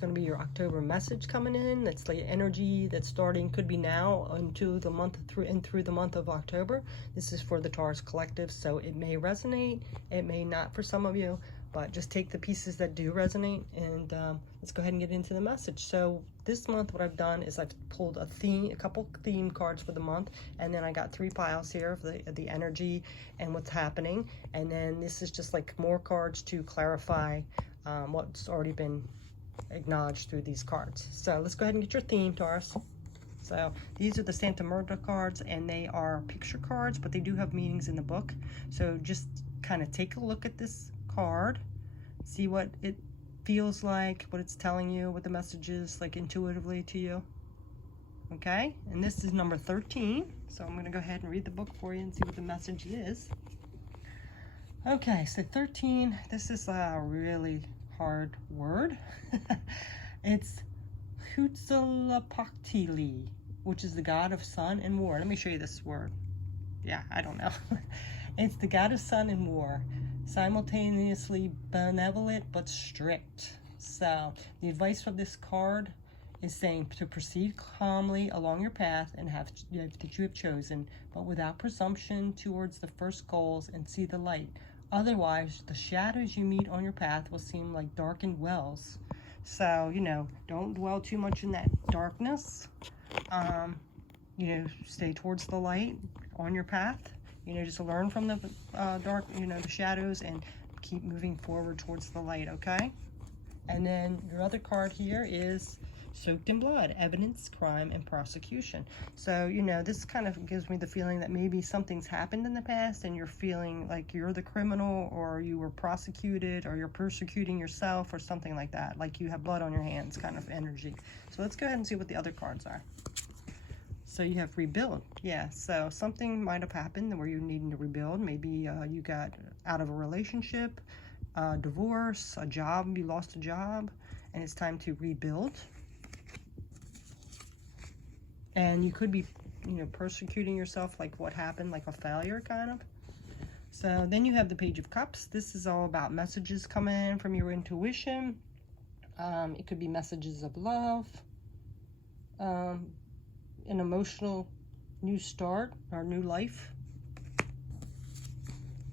going to be your October message coming in. That's the energy that's starting, could be now into the month through the month of October. This is for the Taurus collective, so it may resonate, it may not for some of you, but just take the pieces that do resonate, and let's go ahead and get into the message. So this month, what I've done is I've pulled a couple theme cards for the month, and then I got 3 piles here of the energy and what's happening, and then this is just like more cards to clarify what's already been acknowledged through these cards. So let's go ahead and get your theme, Taurus. So these are the Santa Muerta cards, and they are picture cards, but they do have meanings in the book. So just kind of take a look at this card, see what it feels like, what it's telling you, what the message is like intuitively to you. Okay, and this is number 13, so I'm going to go ahead and read the book for you and see what the message is. Okay, so 13, this is a really hard word. It's Huitzilopochtli, which is the god of sun and war. Let me show you this word. Yeah, I don't know. It's the god of sun and war, simultaneously benevolent but strict. So the advice from this card is saying to proceed calmly along your path and that you have chosen, but without presumption towards the first goals, and see the light. Otherwise, the shadows you meet on your path will seem like darkened wells. So, you know, don't dwell too much in that darkness. You know, stay towards the light on your path. You know, just learn from the dark, you know, the shadows, and keep moving forward towards the light, okay? And then your other card here is Soaked in Blood, Evidence, Crime, and Prosecution. So, you know, this kind of gives me the feeling that maybe something's happened in the past and you're feeling like you're the criminal, or you were prosecuted, or you're persecuting yourself, or something like that. Like you have blood on your hands kind of energy. So let's go ahead and see what the other cards are. So you have rebuild. Yeah, so something might have happened where you're needing to rebuild. Maybe you got out of a relationship, divorce, a job, you lost a job, and it's time to rebuild. And you could be, you know, persecuting yourself, like what happened, like a failure kind of. So then you have the Page of Cups. This is all about messages coming in from your intuition. It could be messages of love, an emotional new start or new life.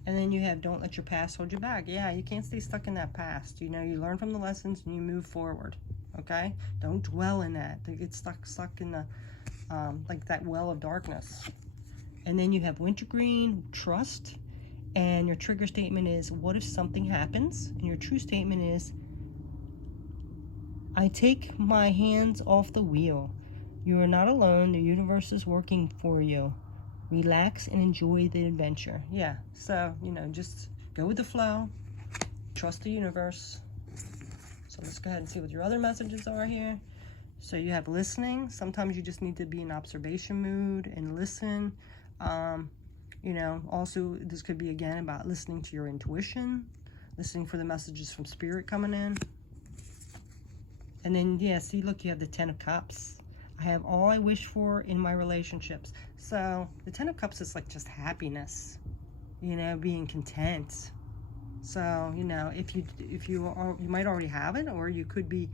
And then you have don't let your past hold you back. Yeah, you can't stay stuck in that past. You know, you learn from the lessons and you move forward. Okay, don't dwell in that. They get stuck in the like that well of darkness. And then you have wintergreen, trust, and your trigger statement is, what if something happens? And your true statement is, I take my hands off the wheel. You are not alone. The universe is working for you. Relax and enjoy the adventure. Yeah, so, you know, just go with the flow. Trust the universe. So let's go ahead and see what your other messages are here. So you have listening. Sometimes you just need to be in observation mood and listen. You know, also this could be again about listening to your intuition, listening for the messages from spirit coming in. And then, yeah, see, look, you have the 10 of Cups. I have all I wish for in my relationships. So the 10 of Cups is like just happiness, you know, being content. So, you know, if you might already have it, or you could be,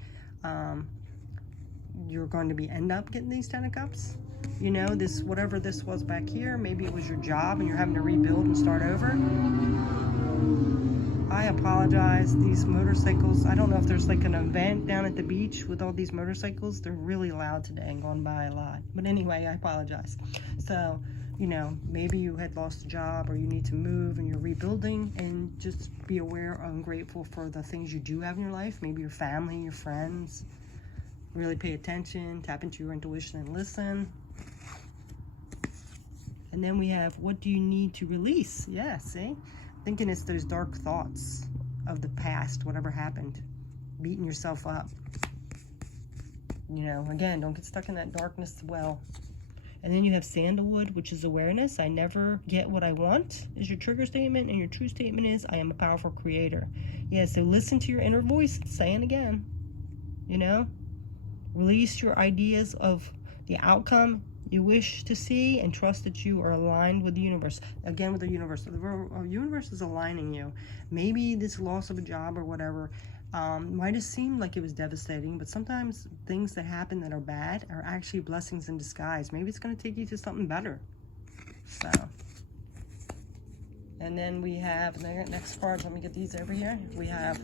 you're going to end up getting these 10 of Cups. You know, this, whatever this was back here, maybe it was your job and you're having to rebuild and start over. I apologize. These motorcycles, I don't know if there's like an event down at the beach with all these motorcycles. They're really loud today and going by a lot. But anyway, I apologize. So, you know, maybe you had lost a job, or you need to move and you're rebuilding, and just be aware and grateful for the things you do have in your life. Maybe your family, your friends. Really pay attention, tap into your intuition and listen. And then we have, what do you need to release? Yeah, see? Thinking it's those dark thoughts of the past, whatever happened, beating yourself up. You know, again, don't get stuck in that darkness well. And then you have sandalwood, which is awareness. I never get what I want is your trigger statement, and your true statement is, I am a powerful creator. Yeah, so listen to your inner voice, saying again, you know, release your ideas of the outcome you wish to see, and trust that you are aligned with the universe. Again, with the universe. The universe is aligning you. Maybe this loss of a job or whatever, Might have seemed like it was devastating, but sometimes things that happen that are bad are actually blessings in disguise. Maybe it's going to take you to something better. So, and then we have the next cards. Let me get these over here. We have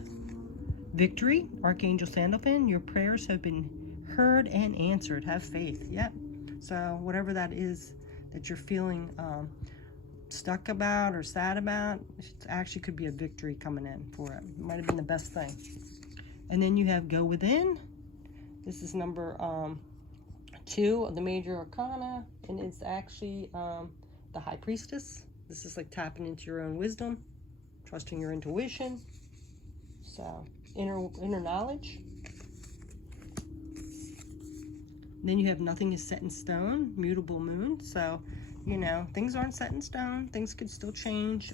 victory, Archangel Sandalphon. Your prayers have been heard and answered. Have faith. Yep. So whatever that is that you're feeling stuck about or sad about, it actually could be a victory coming in for it. It might have been the best thing. And then you have go within. This is number 2 of the major arcana, and it's actually the high priestess. This is like tapping into your own wisdom, trusting your intuition. So inner knowledge. Then you have nothing is set in stone, mutable moon. So, you know, things aren't set in stone. Things could still change.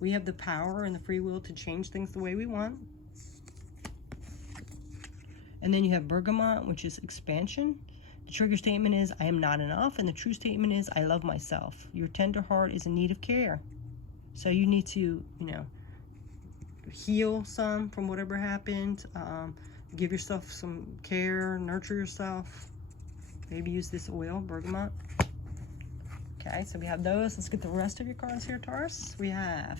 We have the power and the free will to change things the way we want. And then you have bergamot, which is expansion. The trigger statement is, I am not enough. And the true statement is, I love myself. Your tender heart is in need of care. So you need to, you know, heal some from whatever happened. Give yourself some care, nurture yourself. Maybe use this oil, bergamot. Okay, so we have those. Let's get the rest of your cards here, Taurus. We have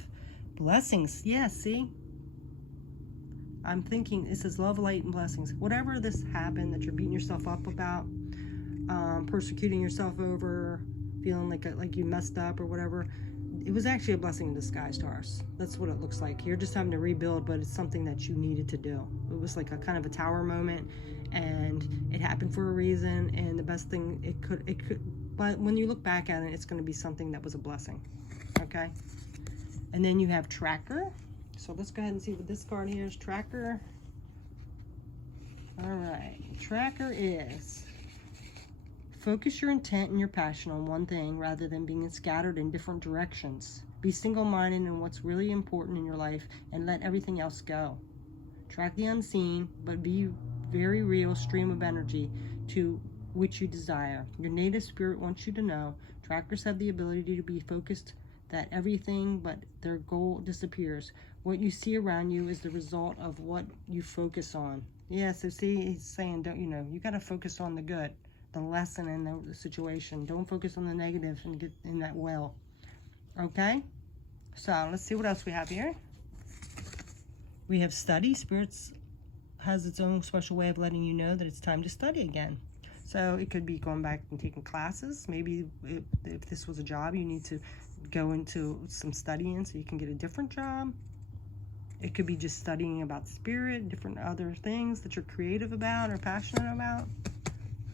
blessings. Yeah, see? I'm thinking this is love, light, and blessings. Whatever this happened that you're beating yourself up about, persecuting yourself over, feeling like you messed up or whatever, it was actually a blessing in disguise, Taurus. That's what it looks like. You're just having to rebuild, but it's something that you needed to do. It was like a kind of a tower moment, and it happened for a reason, and the best thing it could, but when you look back at it, it's going to be something that was a blessing. Okay? And then you have tracker. So let's go ahead and see what this card here is. Tracker. All right. Tracker is focus your intent and your passion on one thing rather than being scattered in different directions. Be single-minded in what's really important in your life and let everything else go. Track the unseen, but be very real stream of energy to which you desire. Your native spirit wants you to know. Trackers have the ability to be focused that everything but their goal disappears. What you see around you is the result of what you focus on. Yeah, so see, he's saying, don't, you know, you got to focus on the good, the lesson in the situation. Don't focus on the negative and get in that well. Okay? So let's see what else we have here. We have study. Spirits has its own special way of letting you know that it's time to study again. So it could be going back and taking classes. Maybe if this was a job, you need to go into some studying so you can get a different job. It could be just studying about spirit, different other things that you're creative about or passionate about.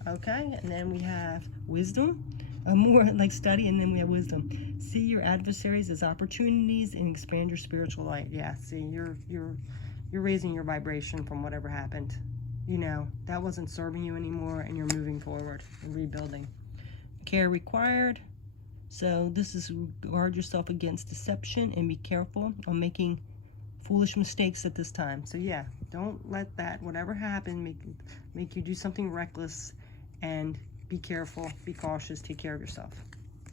Okay, and then we have wisdom. More like study, and then we have wisdom. See your adversaries as opportunities and expand your spiritual light. Yeah, see, you're raising your vibration from whatever happened. You know, that wasn't serving you anymore, and you're moving forward and rebuilding. Care required. So this is guard yourself against deception and be careful on making foolish mistakes at this time. So yeah, don't let that, whatever happened, make you do something reckless, and be careful, be cautious, take care of yourself.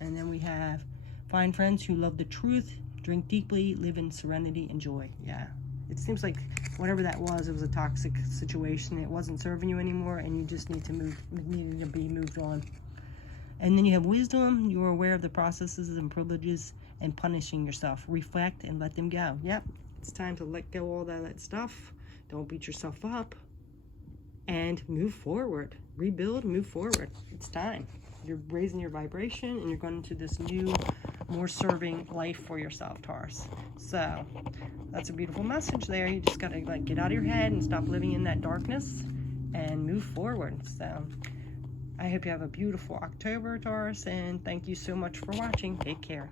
And then we have find friends who love the truth, drink deeply, live in serenity and joy. Yeah, it seems like whatever that was, it was a toxic situation. It wasn't serving you anymore, and you just needed to be moved on. And then you have wisdom. You are aware of the processes and privileges and punishing yourself. Reflect and let them go. Yep, it's time to let go all that stuff. Don't beat yourself up. And move forward. Rebuild, move forward. It's time. You're raising your vibration, and you're going into this new, more serving life for yourself, Taurus. So that's a beautiful message there. You just got to like get out of your head and stop living in that darkness and move forward. So I hope you have a beautiful October, Taurus, and thank you so much for watching. Take care.